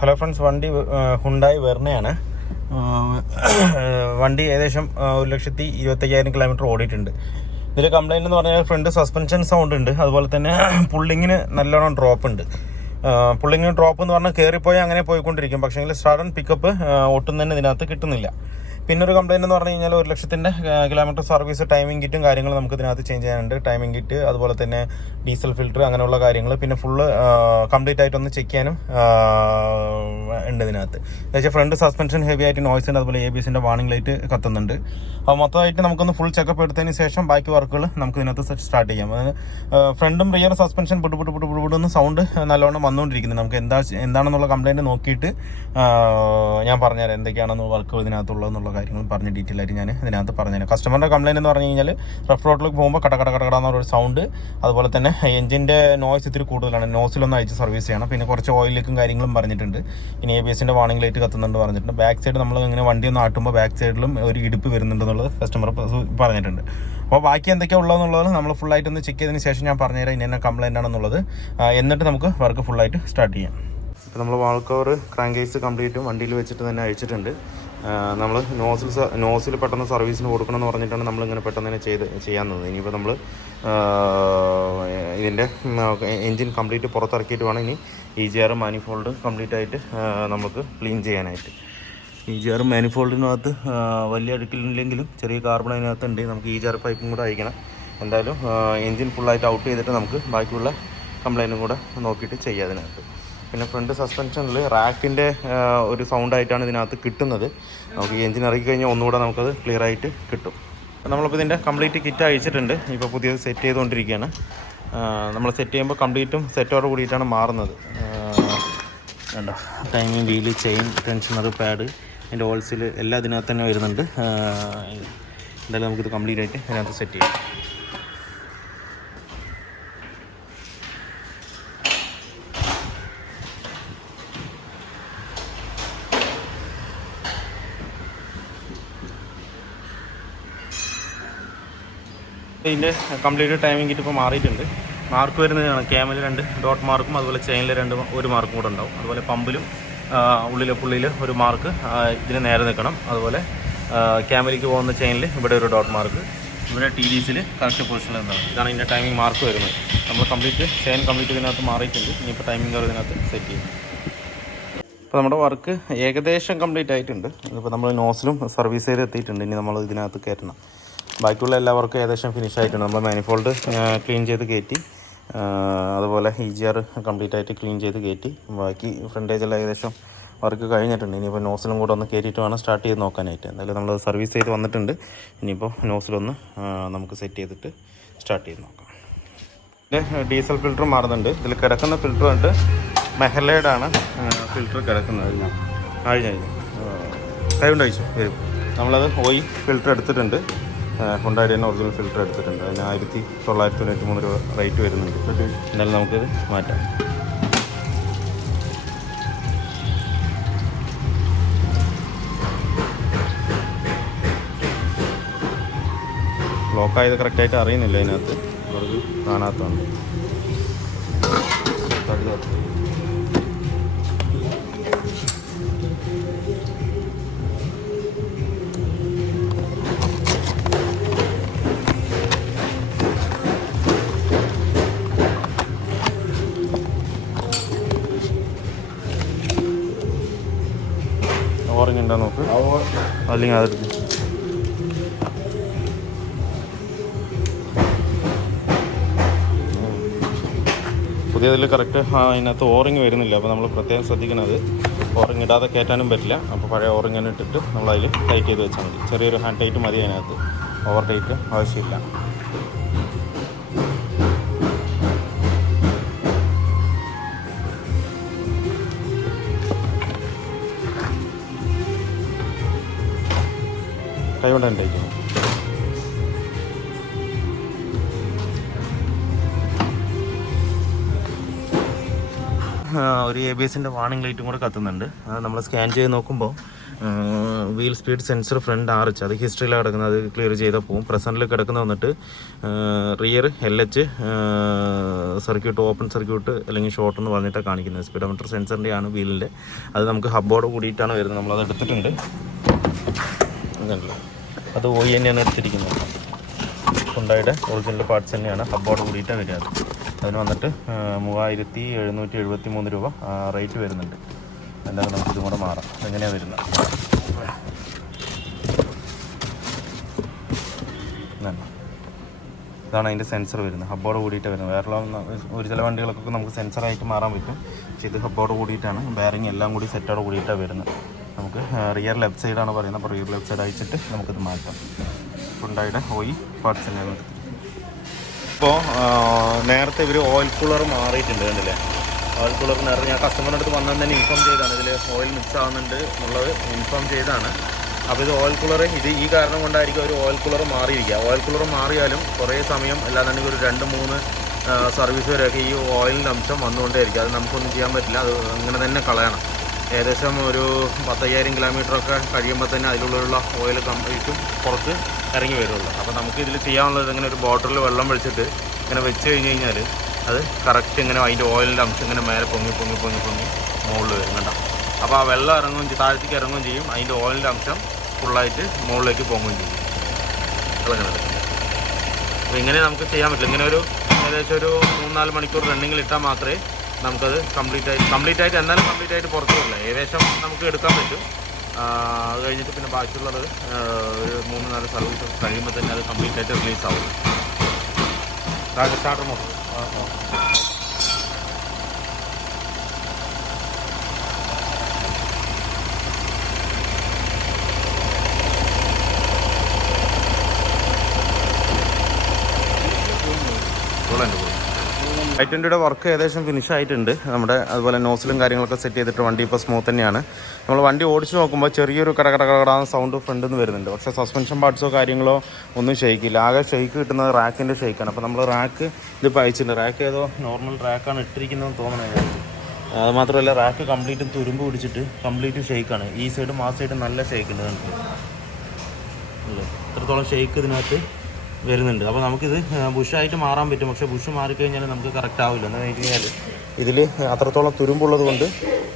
Hello friends, വണ്ടി Hyundai വെർണയാണ്. വണ്ടി ഏകദേശം 1,25,000 കിലോമീറ്റർ ഓടിയിട്ടുണ്ട്. ഇതിൽ കംപ്ലൈൻറ്റ് എന്ന് പറഞ്ഞാൽ ഫ്രണ്ട് സസ്പെൻഷൻ സൗണ്ട് ഉണ്ട്, അതുപോലെ തന്നെ പുള്ളിങ്ങിന് നല്ലോണം ഡ്രോപ്പ് ഉണ്ട്. പുള്ളിങ്ങിന് ഡ്രോപ്പ് എന്ന് പറഞ്ഞാൽ കയറിപ്പോയി അങ്ങനെ പോയിക്കൊണ്ടിരിക്കും, പക്ഷേ സഡൻ പിക്കപ്പ് ഒട്ടും തന്നെ ഇതിനകത്ത് കിട്ടുന്നില്ല. പിന്നൊരു കംപ്ലയിൻ്റ് എന്ന് പറഞ്ഞു കഴിഞ്ഞാൽ 1,00,000 കിലോമീറ്റർ സർവീസ് ടൈമിംഗ് കിറ്റും കാര്യങ്ങളും നമുക്ക് ഇതിനകത്ത് ചേഞ്ച് ചെയ്യാനുണ്ട്. ടൈമിംഗ് കിറ്റ്, അതുപോലെ തന്നെ ഡീസൽ ഫിൽറ്റർ, അങ്ങനെയുള്ള കാര്യങ്ങൾ, പിന്നെ ഫുള്ള് കംപ്ലീറ്റ് ആയിട്ടൊന്ന് ചെക്ക് ചെയ്യാനും ഉണ്ട് ഇതിനകത്ത്. എന്നുവെച്ചാൽ ഫ്രണ്ട് സസ്പെൻഷൻ ഹെവി ആയിട്ട് നോയ്സ് ഉണ്ട്, അതുപോലെ ABSൻ്റെ വാർണിംഗ് ലൈറ്റ് കത്തുന്നുണ്ട്. അപ്പോൾ മൊത്തമായിട്ട് നമുക്കൊന്ന് ഫുൾ ചെക്കപ്പ് എടുത്തതിന് ശേഷം ബാക്കി വർക്കുകൾ നമുക്ക് ഇതിനകത്ത് സ്റ്റാർട്ട് ചെയ്യാം. അതായത് ഫ്രണ്ടും റിയർ സസ്പെൻഷൻ പുട്ടുന്ന് സൗണ്ട് നല്ലോണം വന്നുകൊണ്ടിരിക്കുന്നത്. നമുക്ക് എന്താണെന്നുള്ള കംപ്ലയിൻറ്റ് നോക്കിയിട്ട് ഞാൻ പറഞ്ഞുതരാം എന്തൊക്കെയാണെന്ന് വർക്ക് ഇതിനകത്തുള്ളതെന്നുള്ള കാര്യങ്ങൾ പറഞ്ഞ് ഡീറ്റെയിൽ ആയിട്ട് ഞാൻ ഇതിനകത്ത് പറഞ്ഞുതരാം. കസ്റ്റമറിൻ്റെ കംപ്ലയിൻറ്റ് എന്ന് പറഞ്ഞു കഴിഞ്ഞാൽ റഫ് റോഡിലേക്ക് പോകുമ്പോൾ കട എന്നൊരു സൗണ്ട്, അതുപോലെ തന്നെ എഞ്ചിൻ്റെ നോയ്സ് ഇത്തിരി കൂടുതലാണ്. നോസിലൊന്ന് അയച്ച് സർവീസ് ചെയ്യണം. പിന്നെ കുറച്ച് ഓയിൽ ലീക്കും കാര്യങ്ങളും പറഞ്ഞിട്ടുണ്ട്. ഇനി ABSൻ്റെ വാർണിംഗ് ലൈറ്റ് കത്തുന്നുണ്ട് പറഞ്ഞിട്ടുണ്ട്. ബാക്ക് സൈഡ് നമ്മൾ ഇങ്ങനെ വണ്ടി ഒന്ന് ആട്ടുമ്പോൾ ബാക്ക് സൈഡിലും ഒരു ഇടുപ്പ് വരുന്നുണ്ടെന്നുള്ളത് കസ്റ്റമർ പറഞ്ഞിട്ടുണ്ട്. അപ്പോൾ ബാക്കി എന്തൊക്കെയാണ് ഉള്ളതെന്നുള്ളത് നമ്മൾ ഫുള്ളായിട്ടൊന്ന് ചെക്ക് ചെയ്തതിന് ശേഷം ഞാൻ പറഞ്ഞുതരാം ഇന്ന കംപ്ലയിൻ്റ് ആണെന്നുള്ളത്. എന്നിട്ട് നമുക്ക് വർക്ക് ഫുള്ളായിട്ട് സ്റ്റാർട്ട് ചെയ്യാം. ഇപ്പോൾ നമ്മൾ വാൾ കവർ ക്രാങ്ക് കേസ് കംപ്ലീറ്റും വണ്ടിയിൽ വെച്ചിട്ട് തന്നെ അയച്ചിട്ടുണ്ട്. നമ്മൾ നോസിൽ പെട്ടെന്ന് സർവീസിന് കൊടുക്കണമെന്ന് പറഞ്ഞിട്ടാണ് നമ്മളിങ്ങനെ പെട്ടെന്ന് തന്നെ ചെയ്യാവുന്നത്. ഇനിയിപ്പോൾ നമ്മൾ ഇതിൻ്റെ എൻജിൻ കംപ്ലീറ്റ് പുറത്തിറക്കിയിട്ട് വേണം ഇനി EGR മാനിഫോൾഡ് കംപ്ലീറ്റ് ആയിട്ട് നമുക്ക് ക്ലീൻ ചെയ്യാനായിട്ട്. EGR മാനിഫോൾഡിനകത്ത് വലിയ അടുക്കില്ലെങ്കിലും ചെറിയ കാർബൺ അതിനകത്ത് ഉണ്ട്. നമുക്ക് EGR പൈപ്പും കൂടെ അയക്കണം. എന്തായാലും എൻജിൻ ഫുള്ളായിട്ട് ഔട്ട് ചെയ്തിട്ട് നമുക്ക് ബാക്കിയുള്ള കംപ്ലൈൻറ്റും കൂടെ നോക്കിയിട്ട് ചെയ്യാം അതിനകത്ത്. പിന്നെ ഫ്രണ്ട് സസ്പെൻഷനിൽ റാക്കിൻ്റെ ഒരു സൗണ്ടായിട്ടാണ് ഇതിനകത്ത് കിട്ടുന്നത്. നമുക്ക് ഈ എൻജിൻ ഇറക്കി കഴിഞ്ഞാൽ ഒന്നുകൂടെ നമുക്കത് ക്ലിയർ ആയിട്ട് കിട്ടും. നമ്മളിപ്പോൾ ഇതിൻ്റെ കംപ്ലീറ്റ് കിറ്റ് അയച്ചിട്ടുണ്ട്. ഇപ്പോൾ പുതിയത് സെറ്റ് ചെയ്തുകൊണ്ടിരിക്കുകയാണ്. നമ്മൾ സെറ്റ് ചെയ്യുമ്പോൾ കംപ്ലീറ്റും സെറ്റോട് കൂടിയിട്ടാണ് മാറുന്നത്. വേണ്ട timing, wheel, chain, tensioner, pad, അതിൻ്റെ ഹോൾസിൽ എല്ലാം ഇതിനകത്ത് തന്നെ വരുന്നുണ്ട്. എന്തായാലും നമുക്കിത് കംപ്ലീറ്റ് ആയിട്ട് ഇതിനകത്ത് സെറ്റ് ചെയ്യാം. ഇതിൻ്റെ കംപ്ലീറ്റ് ടൈമിംഗ് കിറ്റ് ഇപ്പോൾ മാറിയിട്ടുണ്ട്. മാർക്ക് വരുന്നതാണ് ക്യാമിൽ 2 ഡോട്ട് മാർക്കും, അതുപോലെ ചെയിനിൽ 1 മാർക്കും കൂടെ ഉണ്ടാവും. അതുപോലെ പമ്പിലും ഉള്ളിലെ പുള്ളിയിൽ ഒരു മാർക്ക് ഇതിന് നേരെ നിൽക്കണം. അതുപോലെ ക്യാമിലേക്ക് പോകുന്ന ചെയിനിൽ ഇവിടെ ഒരു ഡോട്ട് മാർക്ക്, ഇവിടെ TDSയിൽ കറക്റ്റ് പൊസിഷനിൽ ഉണ്ടാവും. ഇതാണ് ഇതിൻ്റെ ടൈമിംഗ് മാർക്ക് വരുന്നത്. നമ്മൾ ചെയിൻ കംപ്ലീറ്റ് ഇതിനകത്ത് മാറിയിട്ടുണ്ട്. ഇനിയിപ്പോൾ ടൈമിംഗ് കയറി ഇതിനകത്ത് സെറ്റ് ചെയ്യും. ഇപ്പോൾ നമ്മുടെ വർക്ക് ഏകദേശം കംപ്ലീറ്റ് ആയിട്ടുണ്ട്. ഇപ്പോൾ നമ്മൾ നോസിലും സർവീസ് ചെയ്ത് എത്തിയിട്ടുണ്ട്. ഇനി നമ്മൾ ഇതിനകത്ത് കയറ്റണം. ബാക്കിയുള്ള എല്ലാ വർക്കും ഏകദേശം ഫിനിഷ് ആയിട്ടുണ്ട്. നമ്മൾ മാനിഫോൾഡ് ക്ലീൻ ചെയ്ത് കയറ്റി, അതുപോലെ EGR കംപ്ലീറ്റ് ആയിട്ട് ക്ലീൻ ചെയ്ത് കയറ്റി. ബാക്കി ഫ്രണ്ടേജെല്ലാം ഏകദേശം വർക്ക് കഴിഞ്ഞിട്ടുണ്ട്. ഇനിയിപ്പോൾ നോസിലും കൂടെ ഒന്ന് കയറ്റിയിട്ട് വേണം സ്റ്റാർട്ട് ചെയ്ത് നോക്കാനായിട്ട്. എന്തായാലും നമ്മൾ സർവീസ് ചെയ്ത് വന്നിട്ടുണ്ട്. ഇനിയിപ്പോൾ നോസിലൊന്ന് നമുക്ക് സെറ്റ് ചെയ്തിട്ട് സ്റ്റാർട്ട് ചെയ്ത് നോക്കാം. ഇതിൽ ഡീസൽ ഫിൽറ്റർ മാറുന്നുണ്ട്. ഇതിൽ കിടക്കുന്ന ഫിൽറ്റർ ഉണ്ട്, മെഹലൈഡാണ് ഫിൽറ്റർ കിടക്കുന്നത്. കഴിഞ്ഞു കൈകൊണ്ട് അയച്ചു വരും. നമ്മളത് ഓയിൽ ഫിൽറ്റർ എടുത്തിട്ടുണ്ട്. ഹുണ്ടായുടെ തന്നെ ഒറിജിനൽ ഫിൽറ്റർ എടുത്തിട്ടുണ്ട്. അതിന് 1,993 രൂപ റേറ്റ് വരുന്നുണ്ട്. എന്നാലും നമുക്കിത് മാറ്റാം. ബ്ലോക്കായത് കറക്റ്റായിട്ട് അറിയുന്നില്ല അതിനകത്ത്, അവർക്ക് കാണാത്തതുണ്ട്. ഓറഞ്ച് ഉണ്ടോ നോക്ക്, അല്ലെങ്കിൽ അതെടുത്ത്. പുതിയതിൽ കറക്റ്റ് അതിനകത്ത് ഓറിങ് വരുന്നില്ല. അപ്പോൾ നമ്മൾ പ്രത്യേകം ശ്രദ്ധിക്കുന്നത് ഓറിങ് ഇടാതെ കയറ്റാനും പറ്റില്ല. അപ്പോൾ പഴയ ഓറിങ് തന്നെ ഇട്ടിട്ട് നമ്മളതിൽ ടൈറ്റ് ചെയ്ത് വെച്ചാൽ മതി. ചെറിയൊരു ഹാൻഡ് ടൈറ്റ് മതി അതിനകത്ത്, ഓവർ ടൈറ്റ് ആവശ്യമില്ല. കൈ കൊണ്ട് തന്നെ ടൈറ്റ് ചെയ്യണം. ഒരു ABS-ൻ്റെ വാർണിംഗ് ലൈറ്റും കൂടെ കത്തുന്നുണ്ട്. അത് നമ്മൾ സ്കാൻ ചെയ്ത് നോക്കുമ്പോൾ wheel speed sensor front RH അത് ഹിസ്റ്ററിയിലാണ് കിടക്കുന്നത്, അത് ക്ലിയർ ചെയ്താൽ പോകും. പ്രസൻറ്റിൽ കിടക്കുന്ന വന്നിട്ട് rear LH circuit open circuit അല്ലെങ്കിൽ ഷോർട്ട് എന്ന് പറഞ്ഞിട്ടാണ് കാണിക്കുന്നത്. സ്പീഡോമീറ്റർ സെൻസറിൻ്റെയാണ് വീലിൻ്റെ. അത് നമുക്ക് ഹബ്ബോട് കൂടിയിട്ടാണ് വരുന്നത്. നമ്മളത് എടുത്തിട്ടുണ്ട്. അതല്ല, അത് OE തന്നെയാണ് എടുത്തിരിക്കുന്നത്. ഹ്യുണ്ടായിയുടെ ഒറിജിനൽ പാർട്സ് തന്നെയാണ്, ഹബ്ബോട് കൂടിയിട്ടാണ് വരിക. അതിന് വന്നിട്ട് 3773 രൂപ റേറ്റ് വരുന്നുണ്ട്. അല്ലാതെ നമുക്ക് ഇതും കൂടെ മാറാം. എങ്ങനെയാണ് വരുന്നത്? ഇതാണ് അതിൻ്റെ സെൻസർ വരുന്നത്, ഹബ്ബോട് കൂടിയിട്ട് വരുന്നത്. വേറെ ഒരു ചില വണ്ടികൾക്കൊക്കെ നമുക്ക് സെൻസറായിട്ട് മാറാൻ പറ്റും, പക്ഷേ ഇത് ഹബ്ബോട് കൂടിയിട്ടാണ്. ബെയറിങ് എല്ലാം കൂടി സെറ്റോട് കൂടിയിട്ടാണ് വരുന്നത്. നമുക്ക് റിയർ ലെഫ്റ്റ് സൈഡാണ് പറയുന്നത്. അപ്പോൾ റിയർ ലെഫ്റ്റ് സൈഡ് അയച്ചിട്ട് നമുക്കിത് മാറ്റാം. ഹ്യുണ്ടായിയുടെ OE പാർട്സ് തന്നെയാണ് എടുത്തിട്ട്. ഇപ്പോൾ നേരത്തെ ഇവർ ഓയിൽ കൂളർ മാറിയിട്ടുണ്ട്, കണ്ടില്ലേ? ഓയിൽ കൂളറിന് ഞാൻ കസ്റ്റമറിൻ്റെ അടുത്ത് വന്നാൽ തന്നെ ഇൻഫോം ചെയ്താണ്, ഇതിൽ ഓയിൽ മിക്സ് ആവുന്നുണ്ട് എന്നുള്ളത് ഇൻഫോം ചെയ്താണ്. അപ്പോൾ ഇത് ഓയിൽ കൂളർ ഈ കാരണം കൊണ്ടായിരിക്കും ഒരു ഓയിൽ കൂളർ മാറിയിരിക്കുക. ഓയിൽ കൂളർ മാറിയാലും കുറേ സമയം അല്ലാന്നുണ്ടെങ്കിൽ ഒരു 2-3 സർവീസ് വരെയൊക്കെ ഈ ഓയിലിൻ്റെ അംശം വന്നുകൊണ്ടേയിരിക്കും. അത് നമുക്കൊന്നും ചെയ്യാൻ പറ്റില്ല, അത് അങ്ങനെ തന്നെ കളയണം. ഏകദേശം ഒരു 10,000 കിലോമീറ്ററൊക്കെ കഴിയുമ്പോൾ തന്നെ അതിലുള്ള ഓയിൽ കംപ്ലീറ്റും പുറത്ത് ഇറങ്ങി വരുള്ളൂ. അപ്പോൾ നമുക്ക് ഇതിൽ ചെയ്യാനുള്ളത് ഇങ്ങനെ ഒരു ബോട്ടിലിൽ വെള്ളം വെച്ചിട്ട് ഇങ്ങനെ വെച്ച് കഴിഞ്ഞ് കഴിഞ്ഞാൽ അത് കറക്റ്റ് ഇങ്ങനെ അതിൻ്റെ ഓയിലിൻ്റെ അംശം ഇങ്ങനെ മേലെ പൊങ്ങി മുകളിൽ വരും, കണ്ടോ? അപ്പോൾ ആ വെള്ളം താഴത്തേക്ക് ഇറങ്ങുകയും ചെയ്യും, അതിൻ്റെ ഓയിലിൻ്റെ അംശം ഫുള്ളായിട്ട് മുകളിലേക്ക് പോകുകയും ചെയ്യും. അപ്പോൾ ഇങ്ങനെ നമുക്ക് ചെയ്യാൻ പറ്റില്ല. ഇങ്ങനെ ഒരു ഏകദേശം ഒരു 3-4 മണിക്കൂർ റണ്ണിങ്ങിൽ ഇട്ടാൽ മാത്രമേ നമുക്കത് കംപ്ലീറ്റ് ആയിട്ട് എന്നാലും കംപ്ലീറ്റ് ആയിട്ട് പുറത്തു വരില്ല. ഏകദേശം നമുക്ക് എടുക്കാൻ പറ്റും. അത് കഴിഞ്ഞിട്ട് പിന്നെ ബാക്കിയുള്ളത് ഒരു 3-4 സർവീസ് കഴിയുമ്പോൾ തന്നെ അത് കംപ്ലീറ്റ് ആയിട്ട് റിലീസ് ആവും. സ്റ്റാർട്ടർ മോട്ടർ i20യുടെ വർക്ക് ഏകദേശം ഫിനിഷ് ആയിട്ടുണ്ട് നമ്മുടെ. അതുപോലെ നോസിലും കാര്യങ്ങളൊക്കെ സെറ്റ് ചെയ്തിട്ട് വണ്ടി ഇപ്പോൾ സ്മൂത്ത് തന്നെയാണ്. നമ്മൾ വണ്ടി ഓടിച്ച് നോക്കുമ്പോൾ ചെറിയൊരു കടകടകടാന്ന് സൗണ്ട് ഫ്രണ്ടിൽ നിന്ന് വരുന്നുണ്ട്. പക്ഷേ സസ്പെൻഷൻ പാർട്സോ കാര്യങ്ങളോ ഒന്നും ഷെയ്ക്കില്ല. ആകെ ഷെയ്ക്ക് കിട്ടുന്നത് റാക്കിൻ്റെ ഷെയ്ക്കാണ്. അപ്പോൾ നമ്മൾ റാക്ക് ഇതിപ്പോൾ അയച്ചിട്ടുണ്ട്. റാക്ക് ഏതോ നോർമൽ റാക്കാണ് ഇട്ടിരിക്കുന്നതെന്ന് തോന്നുന്നത്. അത് മാത്രമല്ല റാക്ക് കംപ്ലീറ്റും തുരുമ്പ് പിടിച്ചിട്ട് കംപ്ലീറ്റ് ഷെയ്ക്കാണ്. ഈ സൈഡും ആ സൈഡും നല്ല ഷെയ്ക്ക് ഉണ്ട്, നമുക്ക് ഇത്രത്തോളം ഷെയ്ക്ക് ഇതിനകത്ത് വരുന്നുണ്ട്. അപ്പോൾ നമുക്കിത് ബുഷായിട്ട് മാറാൻ പറ്റും, പക്ഷേ ബുഷ് മാറിക്കഴിഞ്ഞാൽ നമുക്ക് കറക്റ്റ് ആവില്ല. എന്താണെന്ന് വെച്ച് കഴിഞ്ഞാൽ ഇതിൽ അത്രത്തോളം തുരുമ്പുള്ളത് കൊണ്ട്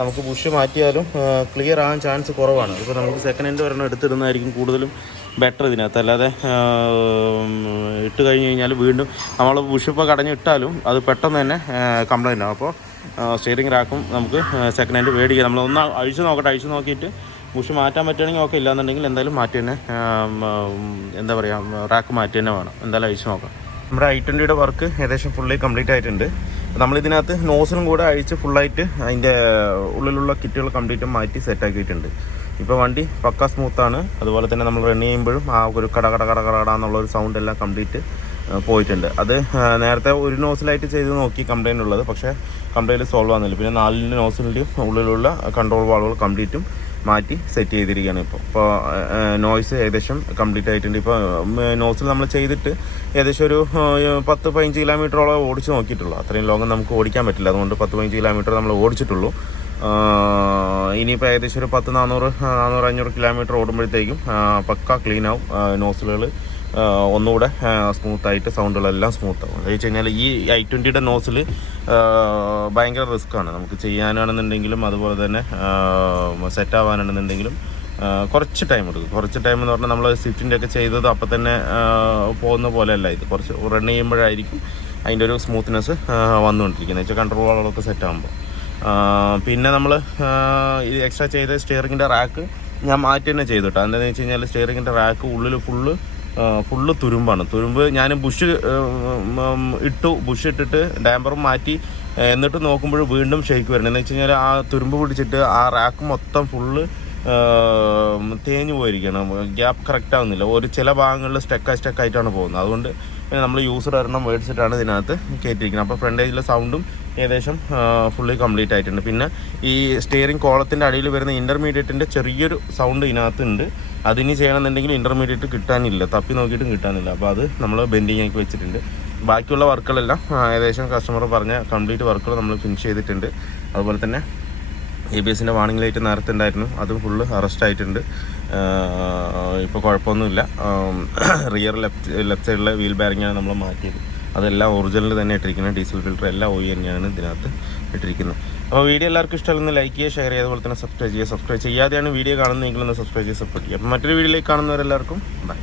നമുക്ക് ബുഷ് മാറ്റിയാലും ക്ലിയർ ആകാൻ ചാൻസ് കുറവാണ്. ഇപ്പോൾ നമുക്ക് സെക്കൻഡ് ഹാൻഡ് ഒരെണ്ണം എടുത്തിടുന്നതായിരിക്കും കൂടുതലും ബെറ്റർ ഇതിനകത്ത്. അല്ലാതെ ഇട്ട് കഴിഞ്ഞ് കഴിഞ്ഞാൽ വീണ്ടും നമ്മൾ ബുഷ് ഇപ്പോൾ കടഞ്ഞിട്ടാലും അത് പെട്ടെന്ന് തന്നെ കംപ്ലൈൻ്റ് ആവും. അപ്പോൾ സ്റ്റിയറിംഗ് റാക്കും നമുക്ക് സെക്കൻഡ് ഹാൻഡ് മേടിക്കുക. നമ്മളൊന്ന് അഴിച്ച് നോക്കിയിട്ട് ബുഷ് മാറ്റാൻ പറ്റുകയാണെങ്കിൽ ഓക്കെ, ഇല്ലാന്നുണ്ടെങ്കിൽ എന്തായാലും മാറ്റി തന്നെ എന്താ പറയുക റാക്ക് മാറ്റി തന്നെ വേണം. എന്തായാലും അഴിച്ച് നോക്കാം. നമ്മുടെ i20യുടെ വർക്ക് ഏകദേശം ഫുള്ളി കംപ്ലീറ്റ് ആയിട്ടുണ്ട്. നമ്മളിതിനകത്ത് നോസിലും കൂടെ അഴിച്ച് ഫുള്ളായിട്ട് അതിൻ്റെ ഉള്ളിലുള്ള കിറ്റുകൾ കംപ്ലീറ്റ് മാറ്റി സെറ്റാക്കിയിട്ടുണ്ട്. ഇപ്പോൾ വണ്ടി പക്ക സ്മൂത്താണ്. അതുപോലെ തന്നെ നമ്മൾ റൺ ചെയ്യുമ്പോഴും ആ ഒരു കടകടാന്നുള്ളൊരു സൗണ്ട് എല്ലാം കംപ്ലീറ്റ് പോയിട്ടുണ്ട്. അത് നേരത്തെ ഒരു നോസിലായിട്ട് ചെയ്ത് നോക്കി കംപ്ലൈൻ്റ് ഉള്ളത്, പക്ഷേ കംപ്ലൈൻറ്റ് സോൾവ് ആകുന്നില്ല. പിന്നെ 4 നോസിലിൻ്റെയും ഉള്ളിലുള്ള കൺട്രോൾ വാൾവുകൾ കംപ്ലീറ്റും മാറ്റി സെറ്റ് ചെയ്തിരിക്കുകയാണ്. ഇപ്പോൾ നോയ്സ് ഏകദേശം കംപ്ലീറ്റ് ആയിട്ടുണ്ട്. ഇപ്പോൾ നോസിൽ നമ്മൾ ചെയ്തിട്ട് ഏകദേശം ഒരു 10-15 കിലോമീറ്ററോളം ഓടിച്ച് നോക്കിയിട്ടുള്ളൂ. അത്രയും ലോങ് നമുക്ക് ഓടിക്കാൻ പറ്റില്ല, അതുകൊണ്ട് 10-15 കിലോമീറ്റർ നമ്മൾ ഓടിച്ചിട്ടുള്ളൂ. ഇനിയിപ്പോൾ ഏകദേശം ഒരു 400-500 കിലോമീറ്റർ ഓടുമ്പോഴത്തേക്കും പക്ക ക്ലീൻ ആവും. നോസിലുകൾ ഒന്നുകൂടെ സ്മൂത്തായിട്ട് സൗണ്ടുകളെല്ലാം സ്മൂത്താവും. എന്ന് വെച്ച് കഴിഞ്ഞാൽ ഈ i20യുടെ നോസിൽ ഭയങ്കര റിസ്ക്കാണ് നമുക്ക് ചെയ്യാനാണെന്നുണ്ടെങ്കിലും അതുപോലെ തന്നെ സെറ്റ് ആവാനാണെന്നുണ്ടെങ്കിലും കുറച്ച് ടൈം എടുക്കും. കുറച്ച് ടൈം എന്ന് പറഞ്ഞാൽ നമ്മൾ സ്വിഫ്റ്റിൻ്റെ ഒക്കെ ചെയ്തത് അപ്പം തന്നെ പോകുന്ന പോലെയല്ല. ഇത് കുറച്ച് റൺ ചെയ്യുമ്പോഴായിരിക്കും അതിൻ്റെ ഒരു സ്മൂത്ത്നെസ് വന്നുകൊണ്ടിരിക്കുന്നത്. വെച്ചാൽ കൺട്രോൾ വാളുകളൊക്കെ സെറ്റ് ആകുമ്പോൾ. പിന്നെ നമ്മൾ ഈ എക്സ്ട്രാ ചെയ്ത സ്റ്റിയറിങ്ങിൻ്റെ റാക്ക് ഞാൻ മാറ്റി തന്നെ ചെയ്തു കേട്ടോ. എന്താണെന്ന് വെച്ച് കഴിഞ്ഞാൽ സ്റ്റിയറിങ്ങിൻ്റെ റാക്ക് ഉള്ളിൽ ഫുള്ള് തുരുമ്പാണ്. തുരുമ്പ് ഞാൻ ബുഷ് ഇട്ടിട്ട് ഡാമ്പറും മാറ്റി എന്നിട്ട് നോക്കുമ്പോൾ വീണ്ടും ഷെയ്ക്ക് വരണം. എന്ന് വെച്ച് കഴിഞ്ഞാൽ ആ തുരുമ്പ് പിടിച്ചിട്ട് ആ റാക്ക് മൊത്തം ഫുള്ള് തേഞ്ഞു പോയിരിക്കണം. ഗ്യാപ്പ് കറക്റ്റ് ആവുന്നില്ല. ചില ഭാഗങ്ങളിൽ സ്റ്റക്കായിട്ടാണ് പോകുന്നത്. അതുകൊണ്ട് പിന്നെ നമ്മൾ യൂസർ ഒരെണ്ണം മേടിച്ചിട്ടാണ് ഇതിനകത്ത് കയറ്റിയിരിക്കുന്നത്. അപ്പോൾ ഫ്രണ്ട് ഏജിലെ സൗണ്ടും ഏകദേശം ഫുള്ളി കംപ്ലീറ്റ് ആയിട്ടുണ്ട്. പിന്നെ ഈ സ്റ്റിയറിംഗ് കോളത്തിൻ്റെ അടിയിൽ വരുന്ന ഇൻ്റർമീഡിയറ്റിൻ്റെ ചെറിയൊരു സൗണ്ട് ഇതിനകത്തുണ്ട്. അതിനി ചെയ്യണമെന്നുണ്ടെങ്കിൽ ഇൻ്റർമീഡിയറ്റ് കിട്ടാനില്ല, തപ്പി നോക്കിയിട്ടും കിട്ടാനില്ല. അപ്പോൾ അത് നമ്മൾ ബെൻഡിങ് ആക്കി വെച്ചിട്ടുണ്ട്. ബാക്കിയുള്ള വർക്കുകളെല്ലാം ഏകദേശം കസ്റ്റമർ പറഞ്ഞ കംപ്ലീറ്റ് വർക്കുകൾ നമ്മൾ ഫിനിഷ് ചെയ്തിട്ടുണ്ട്. അതുപോലെ തന്നെ ABSൻ്റെ വാണിംഗ് ലൈറ്റ് നേരത്തെ ഉണ്ടായിരുന്നു, അതും ഫുള്ള് അറസ്റ്റ് ആയിട്ടുണ്ട്. ഇപ്പോൾ കുഴപ്പമൊന്നുമില്ല. റിയർ ലെഫ്റ്റ് സൈഡിലെ വീൽ ബാരിങ്ങാണ് നമ്മൾ മാറ്റിയത്. അതെല്ലാം ഒറിജിനൽ തന്നെ ഇട്ടിരിക്കുന്നത്. ഡീസൽ ഫിൽറ്റർ എല്ലാം OE തന്നെയാണ് ഇതിനകത്ത് ഇട്ടിരിക്കുന്നത്. അപ്പോൾ വീഡിയോ എല്ലാവർക്കും ഇഷ്ടമല്ലെന്ന് ലൈക്ക് ചെയ്യുക, ഷെയർ ചെയ്യുക, അതുപോലെ തന്നെ സബ്സ്ക്രൈബ് ചെയ്യുക. സബ്സ്ക്രൈബ് ചെയ്യാതെയാണ് വീഡിയോ കാണുന്നതെങ്കിൽ ഒന്ന് സബ്സ്ക്രൈബ് ചെയ്ത് സപ്പോർട്ട് ചെയ്യുക. അപ്പോൾ മറ്റൊരു വീഡിയോയിലേക്ക് കാണുന്നവരെല്ലാവർക്കും ബൈ.